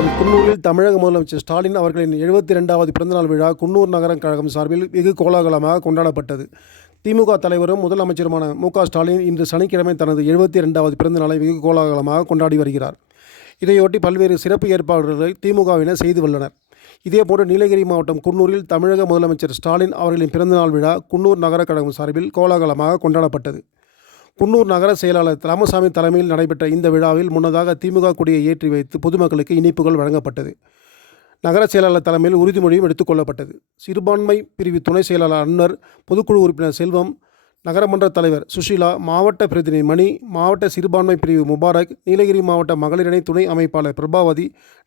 மாவட்டம் குன்னூரில் தமிழக முதலமைச்சர் ஸ்டாலின் அவர்களின் 72வது பிறந்தநாள் விழா குன்னூர் நகர கழகம் சார்பில் வெகு கோலாகலமாக கொண்டாடப்பட்டது. திமுக தலைவரும் முதலமைச்சருமான மு.க.ஸ்டாலின் இன்று சனிக்கிழமை தனது 72வது பிறந்தநாளை வெகு கோலாகலமாக கொண்டாடி வருகிறார். இதையொட்டி பல்வேறு சிறப்பு ஏற்பாடுகளை திமுகவினர் செய்து வந்தனர். இதேபோன்று நீலகிரி மாவட்டம் குன்னூரில் தமிழக முதலமைச்சர் ஸ்டாலின் அவர்களின் பிறந்தநாள் விழா குன்னூர் நகர கழகம் சார்பில் கோலாகலமாக கொண்டாடப்பட்டது. குன்னூர் நகர செயலாளர் ராமசாமி தலைமையில் நடைபெற்ற இந்த விழாவில் முன்னதாக திமுக கொடியை ஏற்றி வைத்து பொதுமக்களுக்கு இனிப்புகள் வழங்கப்பட்டது. நகர செயலாளர் தலைமையில் உறுதிமொழியும் எடுத்துக்கொள்ளப்பட்டது. சிறுபான்மை பிரிவு துணை செயலாளர் அன்வர், பொதுக்குழு உறுப்பினர் செல்வம், நகரமன்ற தலைவர் சுஷீலா, மாவட்ட பிரதிநிதி மணி, மாவட்ட சிறுபான்மை பிரிவு முபாரக், நீலகிரி மாவட்ட மகளிரணி துணை அமைப்பாளர் பிரபாவதி,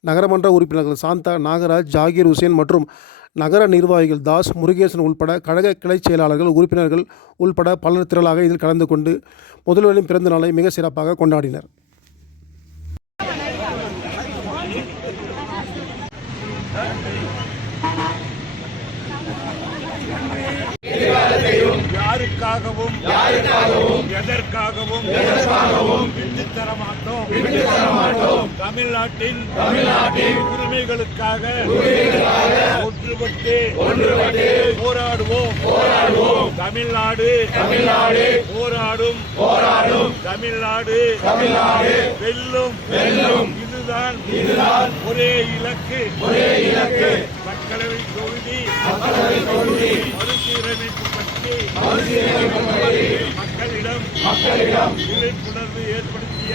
நகரமன்ற உறுப்பினர்கள் சாந்தா, நாகராஜ், ஜாகீர் ஹுசேன் மற்றும் நகர நிர்வாகிகள் தாஸ், முருகேசன் உள்பட கழக கிளை செயலாளர்கள், உறுப்பினர்கள் உள்பட பலர் திரளாக இதில் கலந்து கொண்டு முதல்வரின் பிறந்த நாளை மிக சிறப்பாக கொண்டாடினர். யாருக்காகவும் எதற்காகவும் விட்டு தர மாட்டோம். தமிழ்நாட்டின் உரிமைகளுக்காக ஒன்றுபட்டு போராடுவோம். தமிழ்நாடு போராடும். தமிழ்நாடு வெல்லும். இதுதான் ஒரே இலக்கு. மக்களவை தொகுதி மறுசீரமைப்பு பற்றி மக்களிடம் விழிப்புணர்வு ஏற்படுத்திய